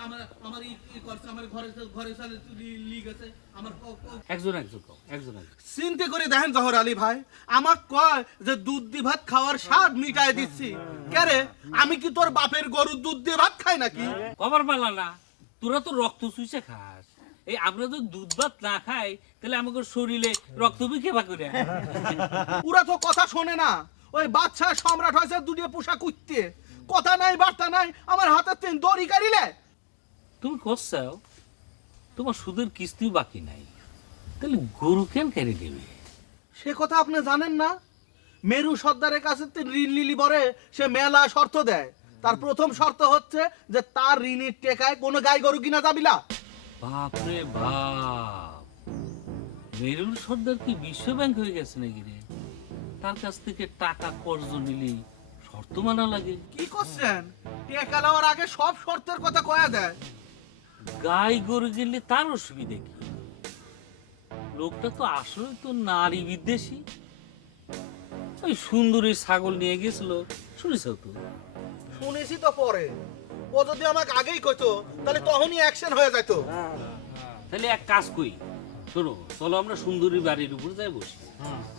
আমার আমার ই ই করছে আমার ঘরে ঘরে সালে লি গেছে আমার ক- ক- একজন একজন একজন একজন। চিন্তা করে দেখেন জহর আলী ভাই আমার কয় যে দুধ ভাত খাওয়ার স্বাদ মিটায় দিচ্ছি। কেরে আমি কি তোর বাপের গরুর দুধ দিয়ে ভাত খাই নাকি? কবার পালা না তোরা তো রক্ত চুষে খাস। এই আমরা তো দুধ ভাত না খাই তাহলে আমাকে শরীরে রক্ত বিখেবা করে? পুরা তো কথা শোনে না। ওই বাচ্চা সম্রাট হয়েছে দুটিয়ে পোশাক কুত্তে কথা নাই বার্তা নাই আমার হাতের তিন দড়ি কাড়িলে। তুমি করছাও তোমার সুদের কিস্তিও বাকি নাই। তাহলে গরু কেন কেড়ে দেবে সে কথা আপনি জানেন না। মেরু সর্দারের কাছে ঋণ লিলি বরে সে মেলা শর্ত দেয়। তার প্রথম শর্ত হচ্ছে যে তার ঋণের টেকায় কোনো গাই গরু কিনা যাবিলা বাপরে বাপ! মেরুল সর্দার কি বিশ্ব ব্যাংক হয়ে গেছে নাকি রে? তার কাছ থেকে টাকা কর্জ নিলি শর্ত মানা লাগে। কি করছেন? টেকা নেওয়ার আগে সব শর্তের কথা কয়া দেয়। গাই গরু গেলে তার অসুবিধে কি লোকটা তো আসলে তো নারী বিদ্বেষী ওই সুন্দরী ছাগল নিয়ে গেছিল শুনেছ তো শুনেছি তো পরে ও যদি আমাকে আগেই কইতো তাহলে তখনই অ্যাকশন হয়ে যেত তাহলে এক কাজ করি শোনো চলো আমরা সুন্দরী বাড়ির উপরে যাই বসি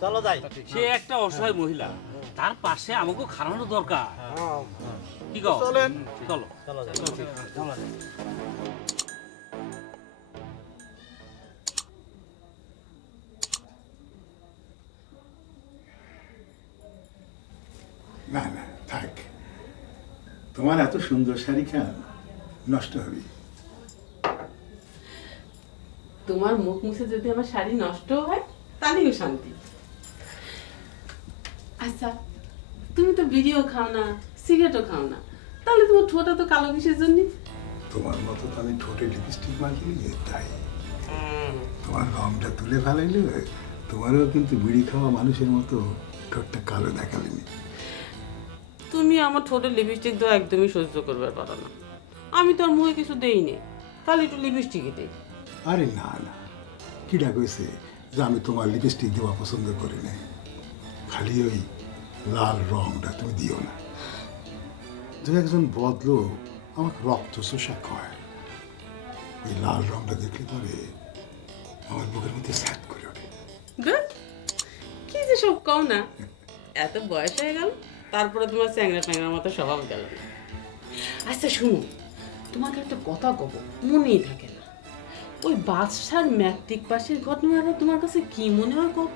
চলো যাই সে একটা অসহায় মহিলা তার পাশে আমাকে খাওয়ানো দরকার কি চলেন। চলো চলো যাই চলো না না থাক। তোমার এত সুন্দর শাড়ি খান নষ্ট হবে। তোমার মুখ মুছে যদি আমার শাড়ি নষ্ট হয় তাহলেও শান্তি। আচ্ছা তুমি তো বিড়িও খাও না সিগারেটও খাও না তাহলে তোমার ঠোঁটা তো কালো কিসের জন্য? তোমার মতো তো আমি ঠোঁটে লিপস্টিক মাখিয়ে নিয়ে তাই তোমার রংটা তুলে ফেলাইলে তোমারও কিন্তু বিড়ি খাওয়া মানুষের মতো ঠোঁটটা কালো দেখালেনি। তুমি আমার ঠোঁটে লিপস্টিক দেওয়া একদমই সহ্য করবে পারো না। আমি তো আর মুখে কিছু দেইনি। তাহলে একটু লিপস্টিকই দেই। আরে না না। কিটা কইছে যে আমি তোমার লিপস্টিক দেওয়া পছন্দ করি না খালি ওই লাল রংটা তুমি দিও না। দু একজন বদলো আমাকে রক্ত শোষা কয় ওই লাল রংটা দেখলে পরে আমার বুকের মধ্যে স্যাট করে ওঠে। কি যে সব কও না। এত বয়স হয়ে গেল তারপরে তোমার চ্যাংরা ট্যাংরার মতো স্বভাব গেল। না আচ্ছা শুনো তোমাকে একটা কথা কব মনেই থাকে না। ওই বাদশার ম্যাট্রিক পাশের ঘটনাটা তোমার কাছে কি মনে হয় কত?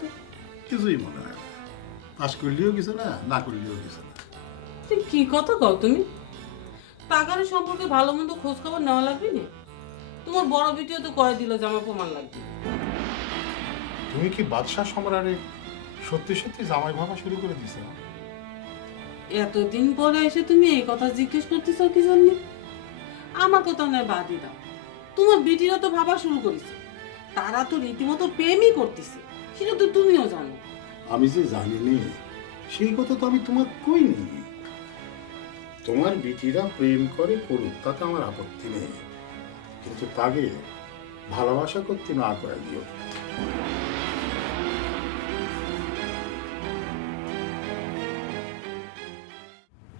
কিছুই মনে হয় পাস করলেও কিছু না না করলেও কিছু না। তুমি কি কথা কও তুমি? টাকার সম্পর্কে ভালো মন্দ খোঁজ খবর নেওয়া লাগবে না তোমার বড় ভিডিও তো কয়ে দিল আমার প্রমাণ লাগবে। তুমি কি বাদশাহ সম্রাটে সত্যি সত্যি জামাই ভাবা শুরু করে দিছো এতদিন পরে এসে তুমি এই কথা জিজ্ঞেস করতেছ কি জন্য? আমার কথা নয় বাদই দাও। তোমার বিটিরা তো ভাবা শুরু করেছে। তারা তো রীতিমতো প্রেমই করতেছে। সেটা তো তুমিও জানো। আমি যে জানি নে, সেই কথা তো আমি তোমার কইনি। তোমার বিটিরা প্রেম করে করুক, তাতে আমার আপত্তি নেই। কিন্তু তাকে ভালোবাসা করতে না করে দিও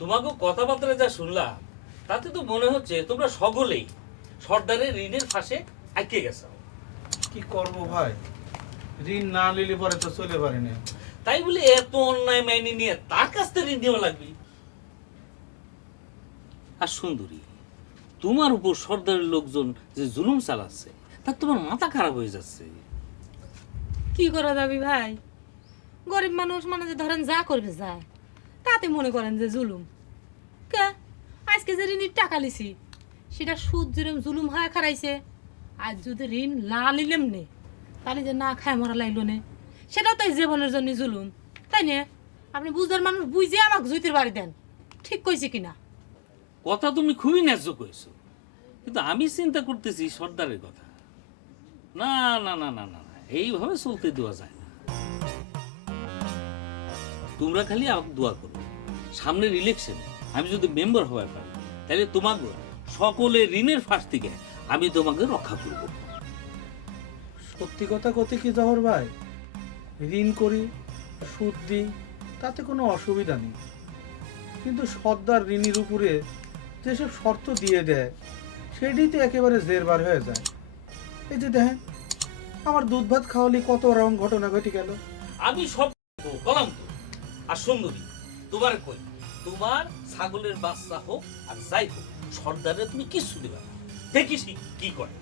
তোমাকে কথাবার্তা যা শুনলাম তাতে তো মনে হচ্ছে তোমরা সকলেই সর্দারের ঋণের ফাঁসে আটকে গেছো। কি করব ভাই? ঋণ না নিলে পরে তো চলে পারে না। তাই বলে এত অন্যায় মাইনে নিয়ে তার কাছ থেকে ঋণ নেওয়া লাগবে? আর সুন্দরী তোমার উপর সর্দারের লোকজন যে জুলুম চালাচ্ছে তার তোমার মাথা খারাপ হয়ে যাচ্ছে। কি করা যাবে ভাই? গরিব মানুষ মানে যে ধরেন যা করবে যায় তাতে মনে করেন যে জুলুম। কে? আজকে যে ঋণের টাকা লিছি, সেটা সুদ যেরকম জুলুম হয় খারাইছে আর যদি ঋণ না নিলেম নে, তাহলে যে না খায় মরা লাগল নে। সেটাও তাই জীবনের জন্য জুলুম, তাই নে? আপনি বুঝদার মানুষ বুঝে আমাকে জুতির বাড়ি দেন, ঠিক কইছি কিনা? কথা তুমি খুবই ন্যায্য কইছো, কিন্তু আমি চিন্তা করতেছি সর্দারের কথা। না না না না না না, এইভাবে চলতে দেওয়া যায় না। তোমরা খালি আমাকে দোয়া করো, সামনের ইলেকশনে আমি যদি মেম্বার হওয়ার পারি তাহলে তোমাকে সকলে ঋণের ফাঁস থেকে আমি তোমাকে রক্ষা করব। সত্যি কথা কতে কি জহর ভাই? ঋণ করি সুদ দিই তাতে কোনো অসুবিধা নেই। কিন্তু সর্দার ঋণের উপরে যেসব শর্ত দিয়ে দেয় সেটি তো একেবারে জেরবার হয়ে যায়। এই যে দেখেন আমার দুধ ভাত খাওয়ালি কত রকম ঘটনা ঘটে গেল। আমি সব বললাম তো। আর সুন্দরী তোমার কই? তোমার ছাগলের বাচ্চা হোক আর যাই হোক সর্দারে তুমি কিছু দেবে দেখিস কি করে।